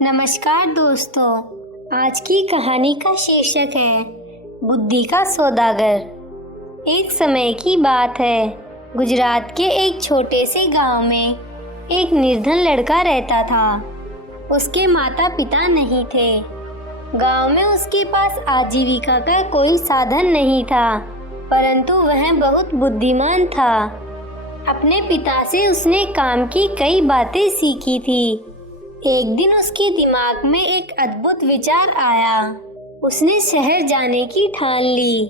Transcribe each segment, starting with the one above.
नमस्कार दोस्तों, आज की कहानी का शीर्षक है बुद्धि का सौदागर। एक समय की बात है, गुजरात के एक छोटे से गांव में एक निर्धन लड़का रहता था। उसके माता पिता नहीं थे। गांव में उसके पास आजीविका का कोई साधन नहीं था, परंतु वह बहुत बुद्धिमान था। अपने पिता से उसने काम की कई बातें सीखी थी। एक दिन उसके दिमाग में एक अद्भुत विचार आया। उसने शहर जाने की ठान ली।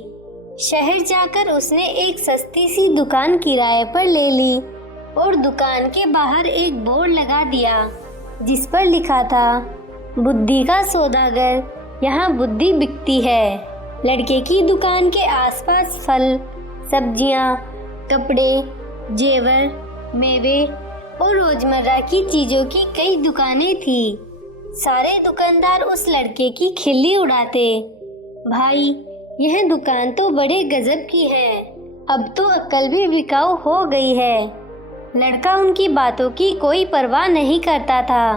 शहर जाकर उसने एक सस्ती सी दुकान किराए पर ले ली और दुकान के बाहर एक बोर्ड लगा दिया जिस पर लिखा था, बुद्धि का सौदागर, यहाँ बुद्धि बिकती है। लड़के की दुकान के आसपास फल, सब्जियाँ, कपड़े, जेवर, मेवे और रोजमर्रा की चीजों की कई दुकानें थी। सारे दुकानदार उस लड़के की खिल्ली उड़ाते। भाई, यह दुकान तो बड़े गजब की है, अब तो अक्ल भी बिकाऊ हो गई है। लड़का उनकी बातों की कोई परवाह नहीं करता था।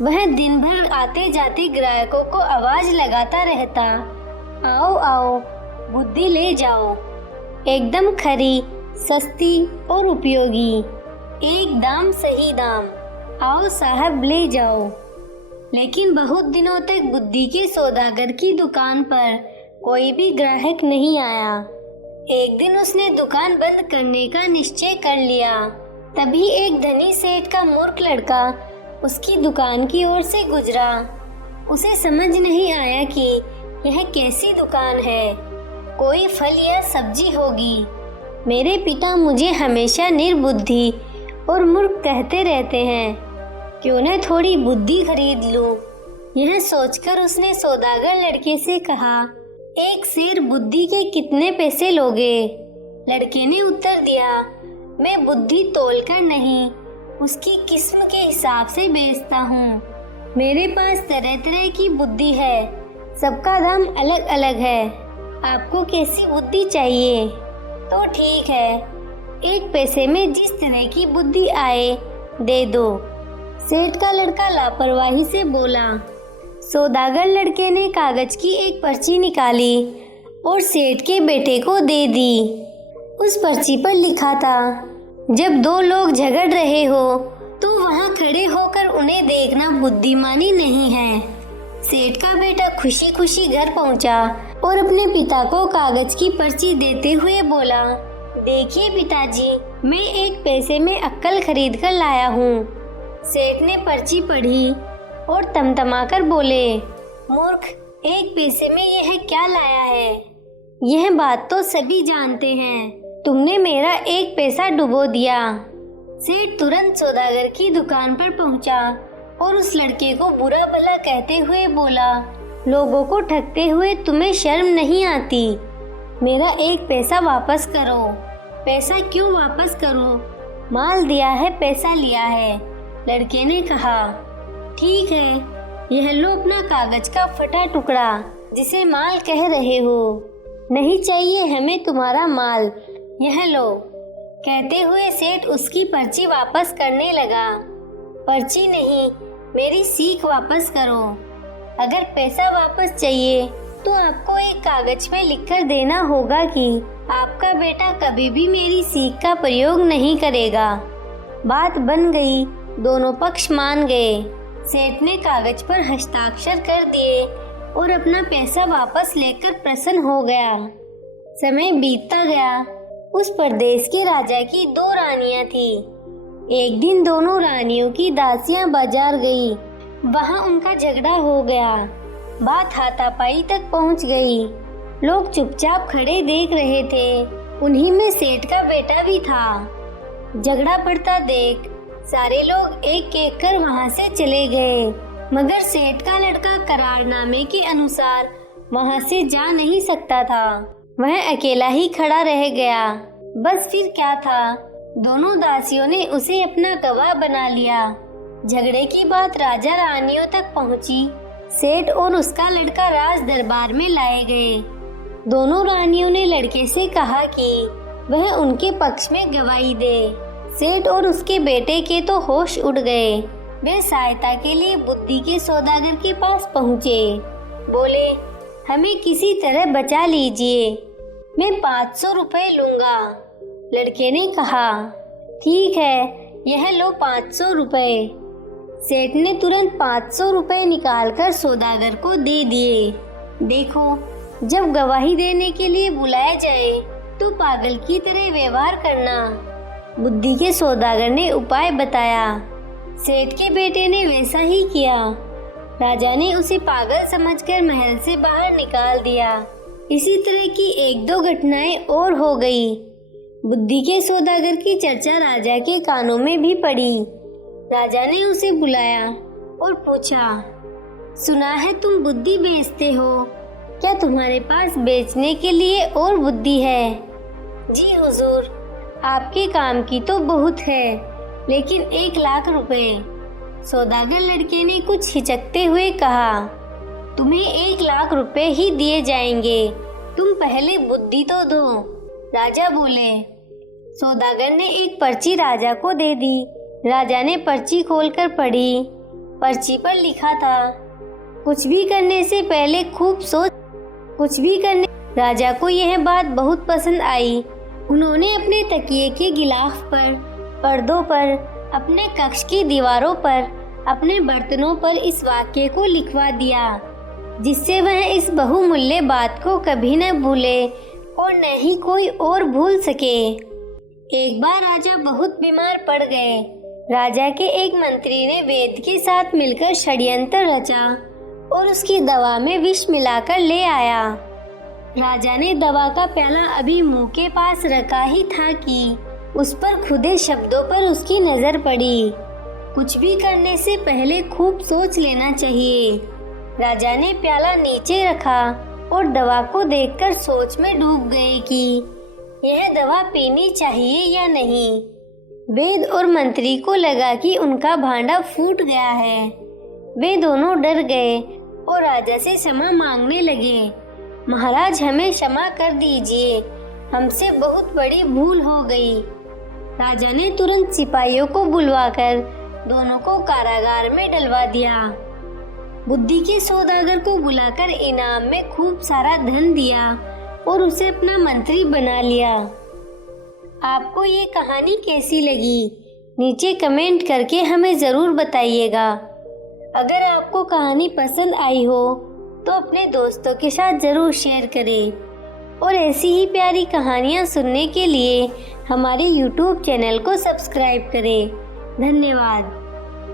वह दिन भर आते जाते ग्राहकों को आवाज लगाता रहता, आओ आओ, बुद्धि ले जाओ, एकदम खरी, सस्ती और उपयोगी, एक दाम सही दाम, आओ साहब ले जाओ। लेकिन बहुत दिनों तक बुद्धि के सौदागर की दुकान पर कोई भी ग्राहक नहीं आया। एक दिन उसने दुकान बंद करने का निश्चय कर लिया। तभी एक धनी सेठ का मूर्ख लड़का उसकी दुकान की ओर से गुजरा। उसे समझ नहीं आया कि यह कैसी दुकान है, कोई फल या सब्जी होगी। मेरे पिता मुझे हमेशा निर्बुद्धि और मूर्ख कहते रहते हैं, क्यों न थोड़ी बुद्धि खरीद लूं। यह सोचकर उसने सौदागर लड़के से कहा, एक सेर बुद्धि के कितने पैसे लोगे? लड़के ने उत्तर दिया, मैं बुद्धि तोलकर नहीं, उसकी किस्म के हिसाब से बेचता हूँ। मेरे पास तरह तरह की बुद्धि है, सबका दाम अलग अलग है। आपको कैसी बुद्धि चाहिए? तो ठीक है, एक पैसे में जिस तरह की बुद्धि आए दे दो। सेठ का लड़का लापरवाही से बोला। सौदागर लड़के ने कागज की एक पर्ची निकाली और सेठ के बेटे को दे दी। उस पर्ची पर लिखा था, जब दो लोग झगड़ रहे हो तो वहां खड़े होकर उन्हें देखना बुद्धिमानी नहीं है। सेठ का बेटा खुशी खुशी घर पहुंचा और अपने पिता को कागज की पर्ची देते हुए बोला, देखिए पिताजी, मैं एक पैसे में अक्ल खरीद कर लाया हूँ। सेठ ने पर्ची पढ़ी और तमतमाकर बोले, मूर्ख, एक पैसे में यह क्या लाया है? यह बात तो सभी जानते हैं, तुमने मेरा एक पैसा डुबो दिया। सेठ तुरंत सौदागर की दुकान पर पहुंचा और उस लड़के को बुरा भला कहते हुए बोला, लोगों को ठगते हुए तुम्हें शर्म नहीं आती? मेरा एक पैसा वापस करो। पैसा क्यों वापस करो? माल दिया है, पैसा लिया है। लड़के ने कहा, ठीक है, यह लो अपना कागज का फटा टुकड़ा जिसे माल कह रहे हो। नहीं चाहिए हमें तुम्हारा माल, यह लो। कहते हुए सेठ उसकी पर्ची वापस करने लगा। पर्ची नहीं, मेरी सीख वापस करो। अगर पैसा वापस चाहिए तो आपको एक कागज में लिखकर देना होगा कि आपका बेटा कभी भी मेरी सीख का प्रयोग नहीं करेगा। बात बन गई, दोनों पक्ष मान गए। सेठ ने कागज पर हस्ताक्षर कर दिए और अपना पैसा वापस लेकर प्रसन्न हो गया। समय बीतता गया। उस प्रदेश के राजा की दो रानियां थी। एक दिन दोनों रानियों की दासियां बाजार गई। वहां उनका झगड़ा हो गया। बात हाथापाई तक पहुंच गई। लोग चुपचाप खड़े देख रहे थे। उन्हीं में सेठ का बेटा भी था। झगड़ा पड़ता देख सारे लोग एक एक कर वहां से चले गए, मगर सेठ का लड़का करारनामे के अनुसार वहां से जा नहीं सकता था। वह अकेला ही खड़ा रह गया। बस फिर क्या था, दोनों दासियों ने उसे अपना गवाह बना लिया। झगड़े की बात राजा रानियों तक पहुंची। सेठ और उसका लड़का राज दरबार में लाए गए। दोनों रानियों ने लड़के से कहा कि वह उनके पक्ष में गवाही दे। सेठ और उसके बेटे के तो होश उड़ गए। वे सहायता के लिए बुद्धि के सौदागर के पास पहुँचे। बोले, हमें किसी तरह बचा लीजिए, मैं 500 रुपए लूँगा। लड़के ने कहा, ठीक है, यह लो 500 रुपए। सेठ ने तुरंत 500 रुपए निकालकर सौदागर को दे दिए। देखो, जब गवाही देने के लिए बुलाया जाए तो पागल की तरह व्यवहार करना। बुद्धि के सौदागर ने उपाय बताया। सेठ के बेटे ने वैसा ही किया। राजा ने उसे पागल समझकर महल से बाहर निकाल दिया। इसी तरह की 1-2 घटनाएं और हो गई। बुद्धि के सौदागर की चर्चा राजा के कानों में भी पड़ी। राजा ने उसे बुलाया और पूछा, सुना है तुम बुद्धि बेचते हो, क्या तुम्हारे पास बेचने के लिए और बुद्धि है? जी हुजूर, आपके काम की तो बहुत है, लेकिन 1 लाख रुपए। सौदागर लड़के ने कुछ हिचकते हुए कहा, तुम्हें 1 लाख रुपए ही दिए जाएंगे, तुम पहले बुद्धि तो दो। राजा बोले। सौदागर ने एक पर्ची राजा को दे दी। राजा ने पर्ची खोलकर पढ़ी। पर्ची पर लिखा था, कुछ भी करने से पहले खूब सोच कुछ भी करने। राजा को यह बात बहुत पसंद आई। उन्होंने अपने तकिए के गिलाफ पर, पर्दों पर, अपने कक्ष की दीवारों पर, अपने बर्तनों पर इस वाक्य को लिखवा दिया, जिससे वह इस बहुमूल्य बात को कभी न भूले और न ही कोई और भूल सके। एक बार राजा बहुत बीमार पड़ गए। राजा के एक मंत्री ने वैद्य के साथ मिलकर षड्यंत्र रचा और उसकी दवा में विष मिलाकर ले आया। राजा ने दवा का प्याला अभी मुंह के पास रखा ही था कि उस पर खुदे शब्दों पर उसकी नजर पड़ी। कुछ भी करने से पहले खूब सोच लेना चाहिए। राजा ने प्याला नीचे रखा और दवा को देखकर सोच में डूब गए कि यह दवा पीनी चाहिए या नहीं। वैद्य और मंत्री को लगा कि उनका भांडा फूट गया है। वे दोनों डर गए और राजा से क्षमा मांगने लगे। महाराज, हमें क्षमा कर दीजिए, हमसे बहुत बड़ी भूल हो गई। राजा ने तुरंत सिपाहियों को बुलवाकर दोनों को कारागार में डलवा दिया। बुद्धि के सौदागर को बुलाकर इनाम में खूब सारा धन दिया और उसे अपना मंत्री बना लिया। आपको ये कहानी कैसी लगी? नीचे कमेंट करके हमें ज़रूर बताइएगा। अगर आपको कहानी पसंद आई हो तो अपने दोस्तों के साथ ज़रूर शेयर करें और ऐसी ही प्यारी कहानियाँ सुनने के लिए हमारे YouTube चैनल को सब्सक्राइब करें। धन्यवाद।